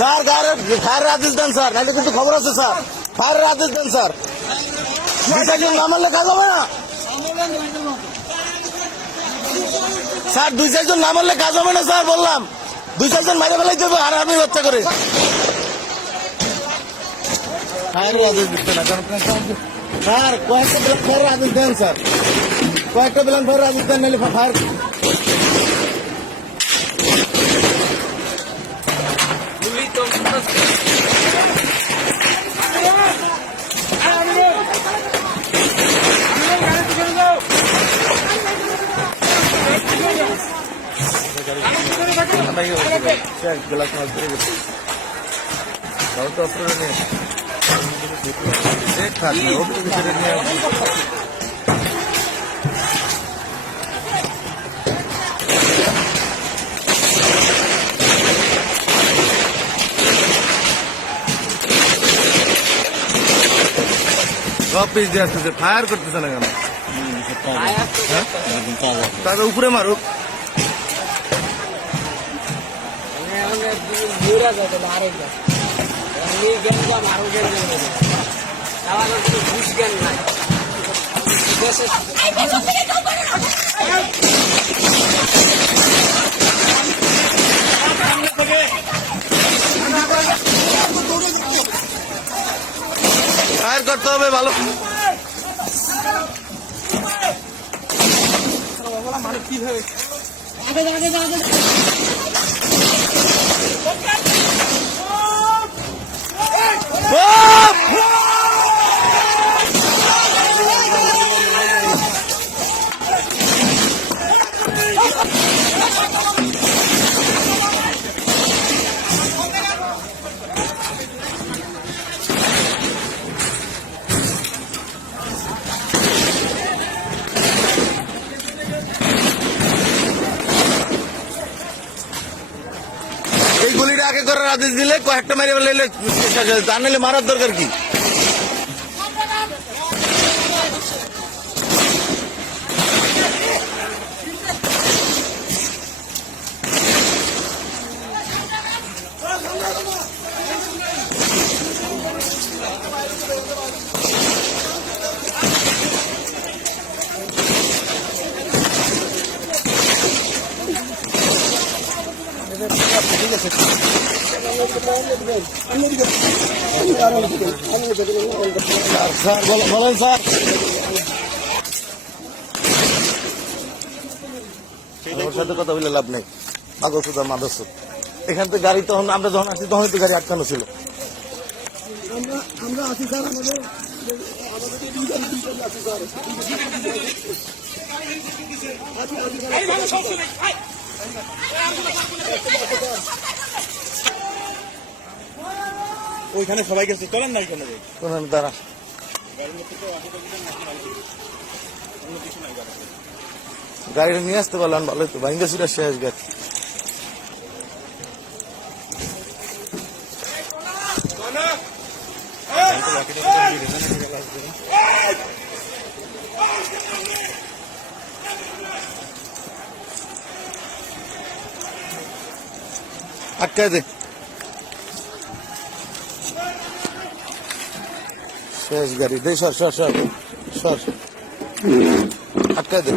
Sir ফায়ারের আদেশ দেন sir, নাহলে কিন্তু খবর আছে স্যার। ফায়ারের আদেশ দেন স্যার, 2-4 না মারলে কাজ হবে না স্যার। 2-4 না মারলে কাজ হবে না স্যার, বললাম 2-4 মারে ফেলাই দেবো আর আমি হত্যা করে। ফায়ারের আদেশ দিচ্ছে না কারণ স্যার, কয়েকটা ব্ল্যাক ফায়ারের আদেশ দেন স্যার, কয়েকটা ব্ল্যাক ফায়ারের আদেশ দেন, নাহলে ফায়ার। গ্লাস মাছ ধরে গেছে তো অস্ত্র নিয়ে সব পিস দিয়ে আসতেছে, ফায়ার করতেছে না কেন? তাকে উপরে মারুক। ফায়ার করতে হবে ভালো। এই গুলিটা আগে করার আদেশ দিলে কয়েকটা মেরে ফেলে, তা নাহলে মারার দরকার কি? ঠিক আছে, স্যার বলেন স্যার। ওর সাথে কথা বলে লাভ নেই, মাদক সুদ আর মাদক সুদ। এখান থেকে গাড়ি তখন আমরা যখন আসি তখন তো গাড়ি আটকানো ছিল। আমরা আছি স্যার, ওইখানে সবাই গেছে, চলেন না ওইখানে দাঁড়া। গাড়িটা নিয়ে আসতে পারলাম ভালো তো, ভাইঙ্গা সুরা শেষ গেছে। আটকায় দে, শেষ গাড়ি দে, সর সর সর সর, আটকায় দে।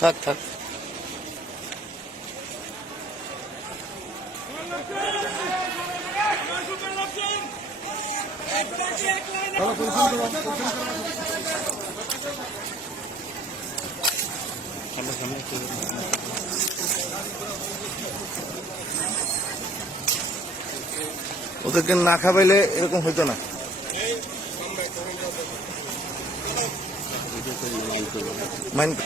থাক থাক, ওদেরকে না খাবাইলে এরকম হইতো না। মাইন্ড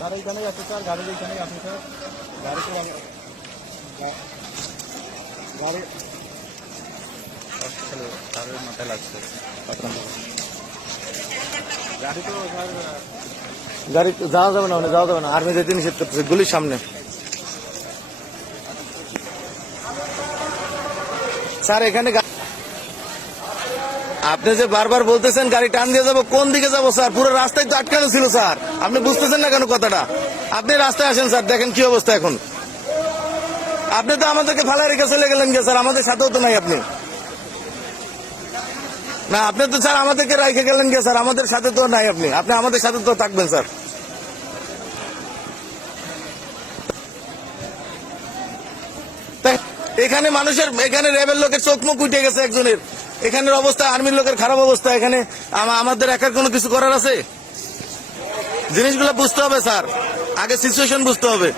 স্যার এইখানেই আছে স্যার, গাড়ির এইখানেই আছে স্যার। গাড়ি তো গাড়ি তাদের মাথায় লাগছে। গাড়ি তো স্যার গাড়ি যাওয়া যাবে না, যাওয়া যাবে না, আর্মি যেতে নিষেধ করতেছে গুলির সামনে। স্যার এখানে আপনি যে বারবার বলতেছেন গাড়ি টান দিয়ে যাবো, কোন দিকে যাবো স্যার? পুরো রাস্তায় তো আটকানো ছিল স্যার, আপনি বুঝতেছেন না কেন কথাটা? আপনি রাস্তায় আসেন স্যার, দেখেন কি অবস্থা এখন। আপনি তো আমাদেরকে ফালা রেখে চলে গেলেন কে স্যার? আমাদের সাথেও তো নাই আপনি। না আপনি তো স্যার আমাদেরকে রেখে গেলেন কে স্যার? আমাদের সাথে তো নাই আপনি, আপনি আমাদের সাথে তো থাকবেন স্যার। এখানে মানুষের, এখানে র্যাবের লোকের চোখ মুখ উঠে গেছে একজনের, এখানের অবস্থা, আর্মির লোকের খারাপ অবস্থা। এখানে আমাদের একার কোনো কিছু করার আছে? জিনিসগুলো বুঝতে হবে স্যার, আগে সিচুয়েশন বুঝতে হবে।